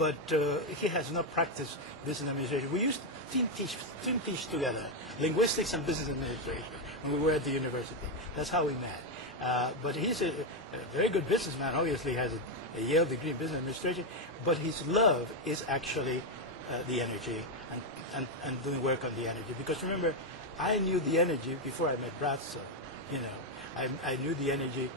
but he has not practiced business administration. We used to team teach together, linguistics and business administration, when we were at the university. That's how we met. But he's a very good businessman. Obviously, he has a Yale degree in business administration. But his love is actually the energy and doing work on the energy. Because remember, I knew the energy before I met Braco. You know, I knew the energy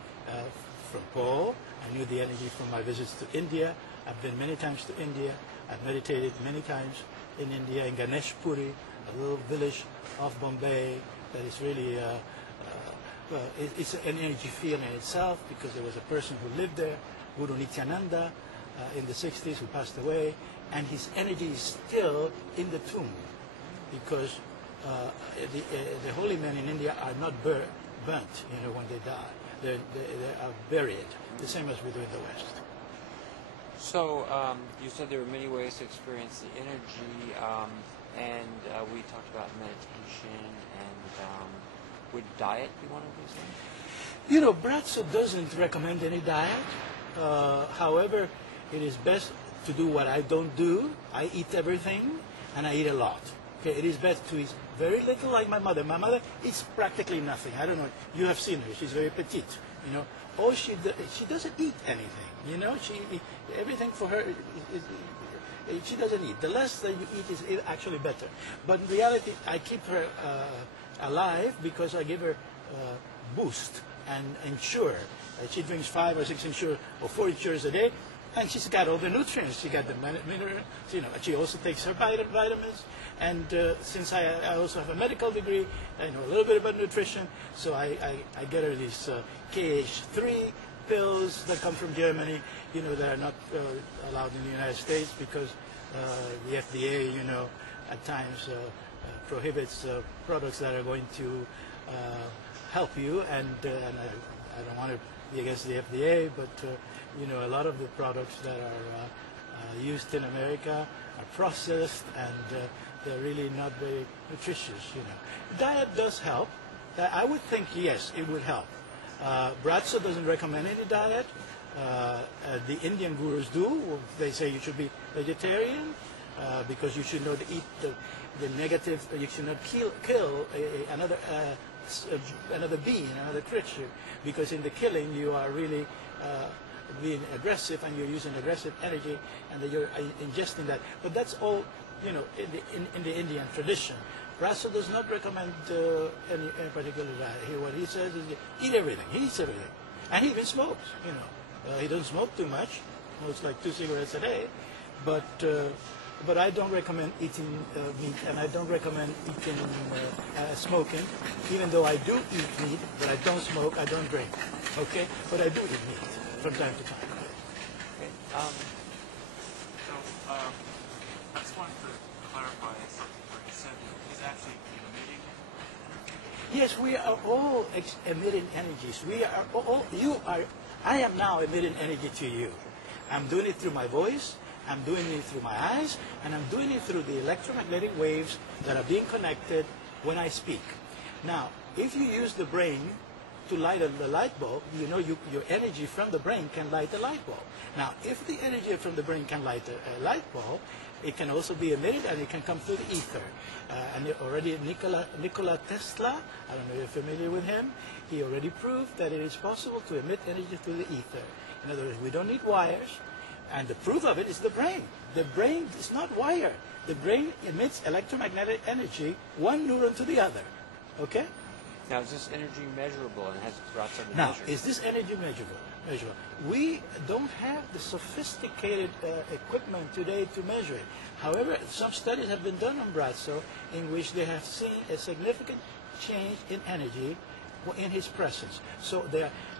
from Paul. I knew the energy from my visits to India. I've been many times to India. I've meditated many times in India, in Ganesh Puri, a little village off Bombay that is really, it's an energy field in itself, because there was a person who lived there, Guru Nityananda, in the 60s, who passed away, and his energy is still in the tomb, because the holy men in India are not burnt, you know, when they die. They are buried, the same as we do in the West. So you said there were many ways to experience the energy, and we talked about meditation, and would diet be one of these things? You know, Braco doesn't recommend any diet. However, it is best to do what I don't do. I eat everything, and I eat a lot. Okay, it is best to eat very little, like my mother. My mother eats practically nothing. I don't know. You have seen her. She's very petite. You know, or she doesn't eat anything. You know, everything for her. She doesn't eat. The less that you eat is actually better. But in reality, I keep her alive because I give her boost and ensure. She drinks 5 or 6 ensure or 4 ensures a day, and she's got all the nutrients. She got the minerals. You know, she also takes her vitamins. And since I also have a medical degree, I know a little bit about nutrition, so I get her these KH3 pills that come from Germany, you know, that are not allowed in the United States because the FDA, you know, at times prohibits products that are going to help you, and I don't want to be against the FDA, but you know, a lot of the products that are used in America are processed, and they're really not very nutritious, you know. Diet does help. I would think, yes, it would help. Braco doesn't recommend any diet. The Indian gurus do. They say you should be vegetarian because you should not eat the negative, you should not kill another being, another creature, because in the killing you are really being aggressive, and you're using aggressive energy, and that you're ingesting that. But that's all, you know, in the Indian tradition. Braco does not recommend any particular diet. What he says is eat everything. He eats everything, and he even smokes. You know, he doesn't smoke too much. Smokes like 2 cigarettes a day, but I don't recommend eating meat, and I don't recommend eating smoking. Even though I do eat meat, but I don't smoke, I don't drink. Okay, but I do eat meat from time to time. Okay. I just wanted to clarify something where you said he's actually emitting energy. Yes, we are all emitting energies. We are all, I am now emitting energy to you. I'm doing it through my voice, I'm doing it through my eyes, and I'm doing it through the electromagnetic waves that are being connected when I speak. Now, if you use the brain to light the light bulb, you know your energy from the brain can light the light bulb. Now, if the energy from the brain can light a light bulb, it can also be emitted, and it can come through the ether. And already Nikola Tesla, I don't know if you're familiar with him, he already proved that it is possible to emit energy through the ether. In other words, we don't need wires, and the proof of it is the brain. The brain is not wire. The brain emits electromagnetic energy, one neuron to the other. Okay? Now, is this energy measurable, and has Braco been Now, measured? is this energy measurable? We don't have the sophisticated equipment today to measure it. However, some studies have been done on Braco in which they have seen a significant change in energy in his presence. So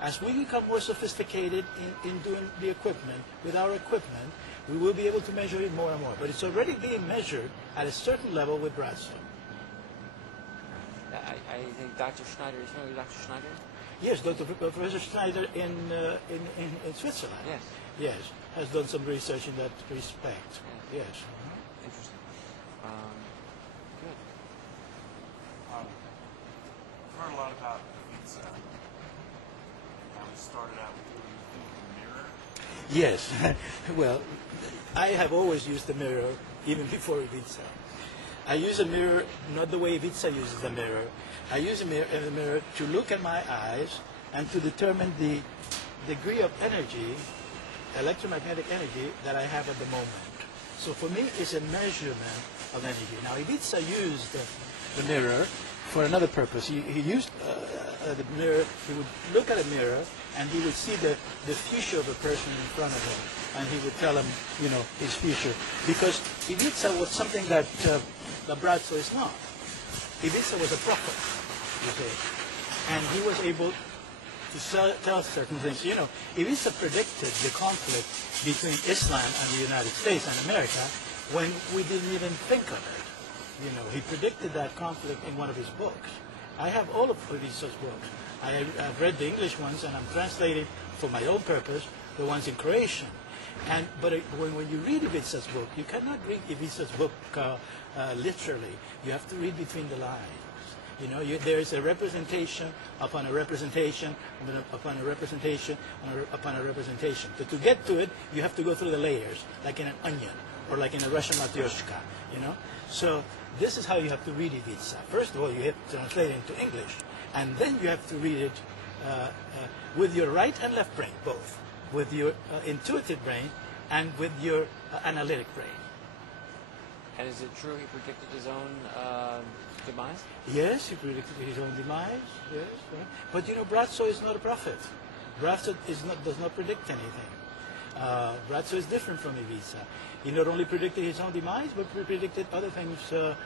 as we become more sophisticated in doing the equipment, with our equipment, we will be able to measure it more and more. But it's already being measured at a certain level with Braco. I think Dr. Schneider, is familiar with Dr. Schneider? Yes, Professor Schneider in Switzerland. Yes. Yes, has done some research in that respect. Yeah. Yes. Interesting. Good. I've heard a lot about pizza. How it started out with the mirror. Yes. Well, I have always used the mirror even before Ibiza. I use a mirror not the way Ibiza uses the mirror. I use a mirror to look at my eyes and to determine the degree of energy, electromagnetic energy, that I have at the moment. So for me, it's a measurement of energy. Now, Ibiza used the mirror for another purpose. He used the mirror. He would look at a mirror and he would see the future of a person in front of him, and he would tell him, his future. Because Ibiza was something that Braco is not. Ibiza was a prophet, you see, and he was able to tell certain things. Ibiza predicted the conflict between Islam and the United States and America when we didn't even think of it. He predicted that conflict in one of his books. I have all of Ibiza's books. I've read the English ones, and I'm translating for my own purpose the ones in Croatian. But when you read Ibiza's book, you cannot read Ibiza's book literally. You have to read between the lines. There is a representation upon a representation upon a representation upon a representation. But to get to it, you have to go through the layers, like in an onion or like in a Russian matryoshka. So this is how you have to read Ibiza. First of all, you have to translate it into English, and then you have to read it with your right and left brain, both, with your intuitive brain and with your analytic brain. And is it true he predicted his own demise? Yes, he predicted his own demise. Yes, but Braco is not a prophet. Braco does not predict anything. Braco is different from Ibiza. He not only predicted his own demise, but predicted other things that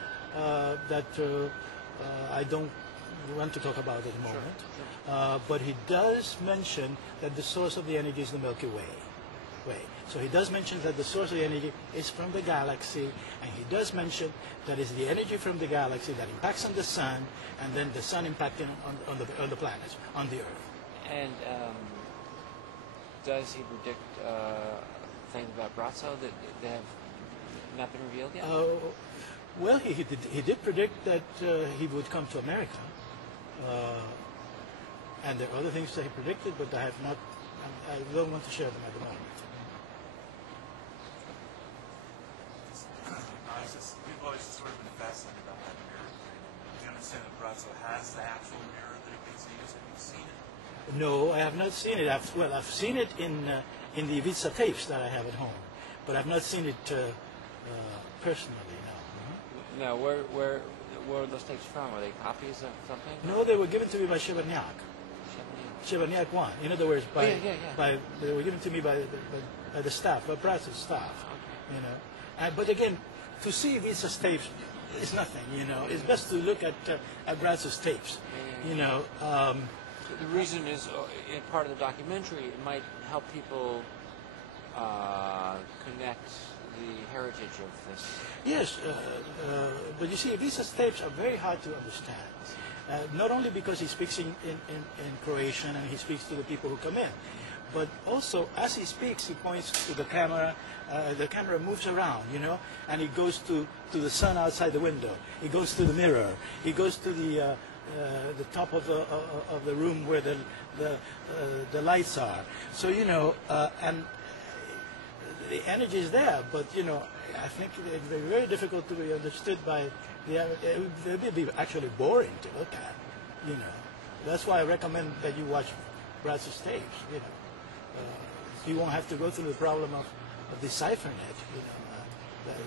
I don't want to talk about at the moment. Sure. But he does mention that the source of the energy is the Milky Way. So he does mention that the source of the energy is from the galaxy, and he does mention that it's the energy from the galaxy that impacts on the sun, and then the sun impacting on the planets, on the Earth. And does he predict things about Braco that have not been revealed yet? Well, he did predict that he would come to America, and there are other things that he predicted, but I don't want to share them at the moment. We've always sort of been fascinated about that mirror. Do you understand that Braco has the actual mirror that Ibiza used? Have you seen it? No, I have not seen it. I've seen it in the Ibiza tapes that I have at home, but I've not seen it personally. No. No, where were those tapes from? Were they copies of something? No, they were given to me by Cheverniak. Cheverniak one. In other words, they were given to me by the staff, by Braco's staff. But again, to see Ibiza's tapes is nothing. It's best to look at Braco's tapes. The reason is, in part of the documentary, it might help people connect the heritage of this. Yes, but you see, Ibiza's tapes are very hard to understand. Not only because he speaks in Croatian and he speaks to the people who come in, but also as he speaks, he points to the camera. The camera moves around, and he goes to the sun outside the window. He goes to the mirror. He goes to the top of the room where the lights are. So and the energy is there, but I think they're very difficult to be understood by they would be actually boring to look at. That's why I recommend that you watch Braco's tapes. You won't have to go through the problem of deciphering it.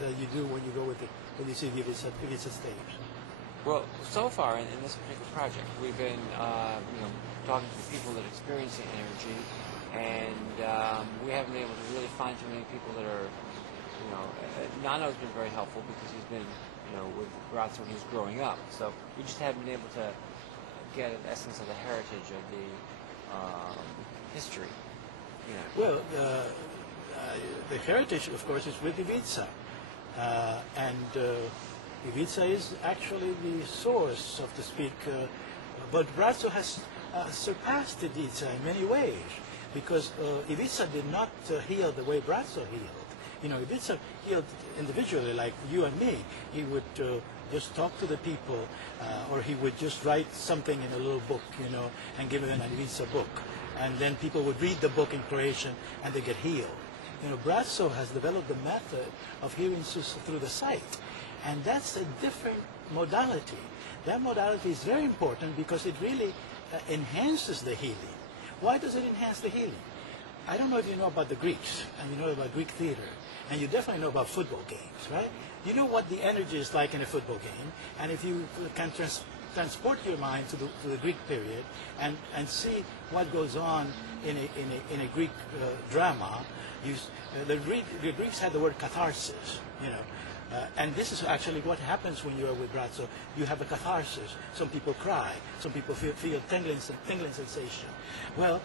That you do when you go when you see the Ibiza's tapes. Well, so far in this particular project, we've been talking to people that are experiencing energy, and we haven't been able to really find too many people that are, Nano's been very helpful because he's been, with Braco when he was growing up. So we just haven't been able to get an essence of the heritage of the history. Well, the heritage, of course, is with Ibiza, and Ibiza is actually the source, so to speak, but Braco has surpassed Ibiza in many ways, because Ibiza did not heal the way Braco healed. Ibiza healed individually, like you and me. He would just talk to the people, or he would just write something in a little book, and give them an Ibiza book. and then people would read the book in Croatian and they get healed. Braco has developed the method of healing through the sight, and that's a different modality. That modality is very important because it really enhances the healing. Why does it enhance the healing? I don't know if you know about the Greeks, and you know about Greek theater, and you definitely know about football games, right? You know what the energy is like in a football game, and if you can transport your mind to the Greek period and see what goes on in a Greek drama, the Greeks had the word catharsis, and this is actually what happens when you are with Braco. You have a catharsis. Some people cry. Some people feel tingling sensation. Well,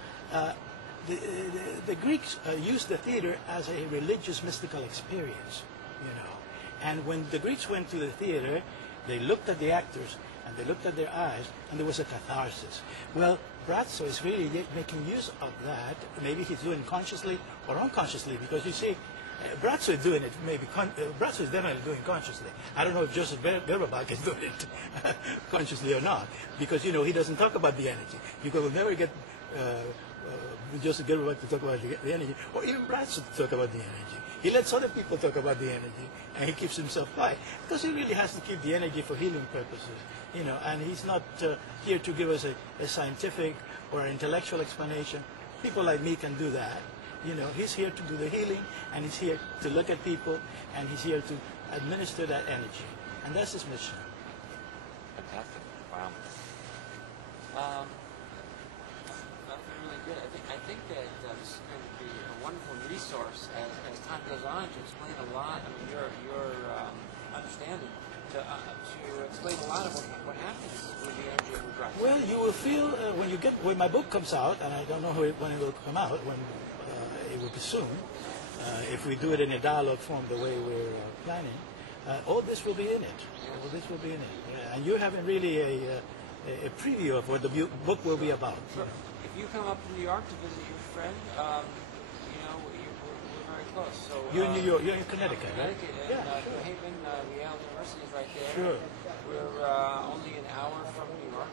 the Greeks used the theater as a religious mystical experience, And when the Greeks went to the theater, they looked at the actors and they looked at their eyes, and there was a catharsis. Well, Braco is really making use of that. Maybe he's doing it consciously or unconsciously, because you see, Braco is doing it Braco is definitely doing consciously. I don't know if Joseph Berbach is doing it consciously or not, because he doesn't talk about the energy. You will never get Joseph Berbach to talk about the energy, or even Braco to talk about the energy. He lets other people talk about the energy, and he keeps himself quiet, because he really has to keep the energy for healing purposes, and he's not here to give us a scientific or intellectual explanation. People like me can do that. He's here to do the healing, and he's here to look at people, and he's here to administer that energy. And that's his mission. Fantastic. Wow. That's really good. I think that this is going to be a wonderful resource as time goes on to explain a lot. I mean, your understanding to explain a lot of what happens with the energy of the Braco. Well, you will feel when my book comes out, and I don't know when it will come out. It will be soon. If we do it in a dialogue form the way we're planning, all this will be in it. All this will be in it. And you're having really a preview of what the book will be about. Sure. If you come up to New York to visit your friend, we're very close. So you're in New York. You're in Connecticut, right? Connecticut, Yeah, and sure. New Haven, Yale University is right there. Sure. We're only an hour from New York.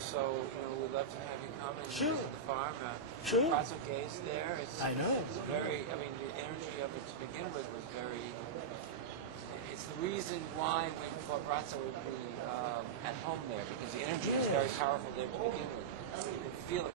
So, we'd love to have you come and Sure. visit the farm. Sure. Braco is there. I know. It's very, the energy of it to begin with was very, it's the reason why we thought Braco would be at home there, because the energy is very powerful there to begin with. You could feel it.